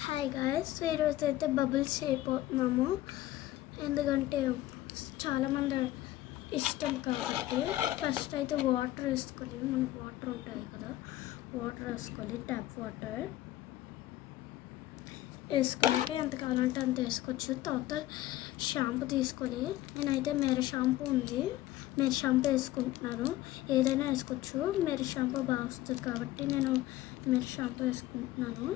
Hi guys, ఈరోజు అయితే bubbles చేయబోతున్నాము. ఎందుకంటే చాలామంది ఇష్టం కాబట్టి ఫస్ట్ అయితే వాటర్ వేసుకొని, మనకు వాటర్ ఉంటాయి కదా, వాటర్ వేసుకొని ట్యాప్ వాటర్ వేసుకుంటే ఎంత కావాలంటే అంత వేసుకోవచ్చు. తర్వాత షాంపూ తీసుకొని, నేనైతే మేర షాంపూ ఉంది, మేర షాంపూ వేసుకుంటున్నాను. ఏదైనా వేసుకోవచ్చు, మేర షాంపూ బాగా వస్తుంది కాబట్టి నేను మేర షాంపూ వేసుకుంటున్నాను.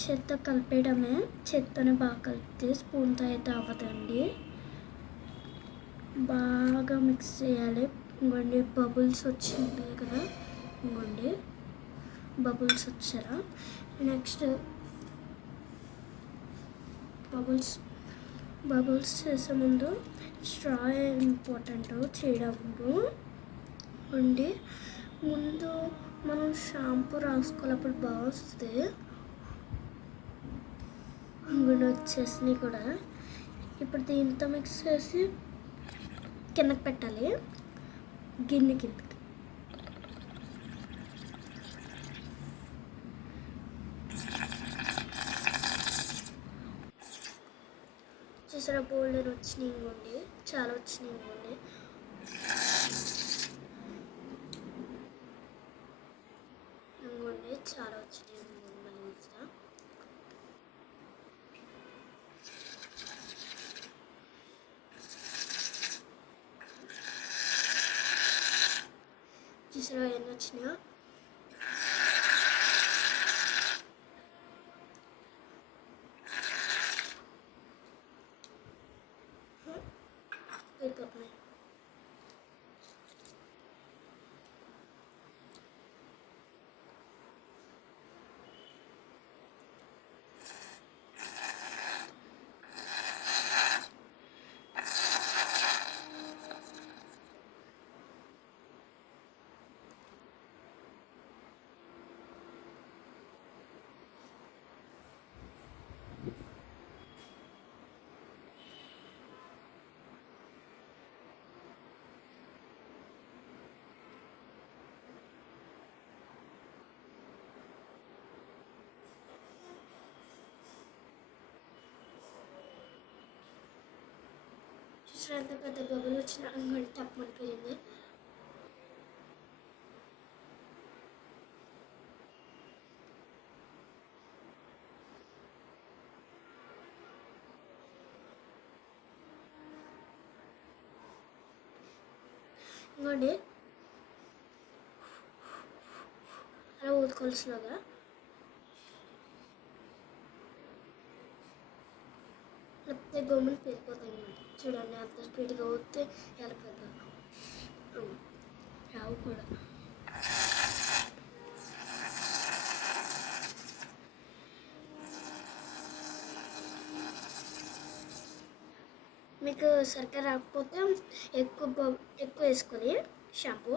చేత్తో కలిపేయడమే, చేత్తోనే బాగా కలిపితే స్పూన్తో అయితే అవ్వదండి. బాగా మిక్స్ చేయాలి. ఇంకోండి బబుల్స్ వచ్చింది కదా, ఇంకోండి బబుల్స్ వచ్చారా. నెక్స్ట్ బబుల్స్ చేసే ముందు స్ట్రా ఇంపార్టెంట్ చేయడంలో ఉండి, ముందు మనం షాంపూ రాసుకోవాలి, అప్పుడు బాగా వస్తుంది. ఇంగుండి వచ్చేసినాయి కూడా. ఇప్పుడు దీంతో మిక్స్ చేసి కిందకి పెట్టాలి, గిన్నె కిందకి. చూసారా, బోల్డర్ వచ్చినాయి. ఇంకోండి చాలా వచ్చినాయి. ఇంకోండి చాలా వచ్చినాయి. మళ్ళీ చూసా, చూసారా ఎన్ని వచ్చినాయో. అయిపోతున్నాయి. చూసారా ఎంత పెద్ద బబుల్ వచ్చిన, ఇంకోటి తప్పమని పోయింది. ఇంకోండి అలా ఊదుకోవాలి స్లోగా. లేకపోతే గమ్ములు పెరిగిపోతాయి అన్నమాట. చూడండి, అంత స్పీడ్గా ఊదితే వెళ్ళిపోతాయి, రావు కూడా. మీకు సరిగ్గా రాకపోతే ఎక్కువ వేసుకొని షాంపూ.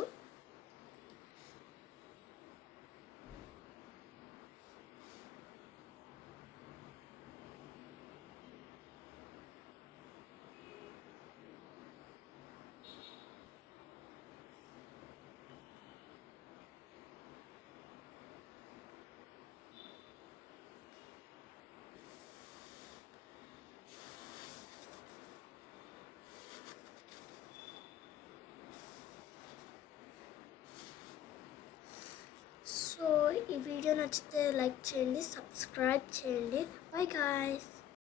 సో ఈ వీడియో నచ్చితే లైక్ చేయండి, సబ్స్క్రైబ్ చేయండి. By guys.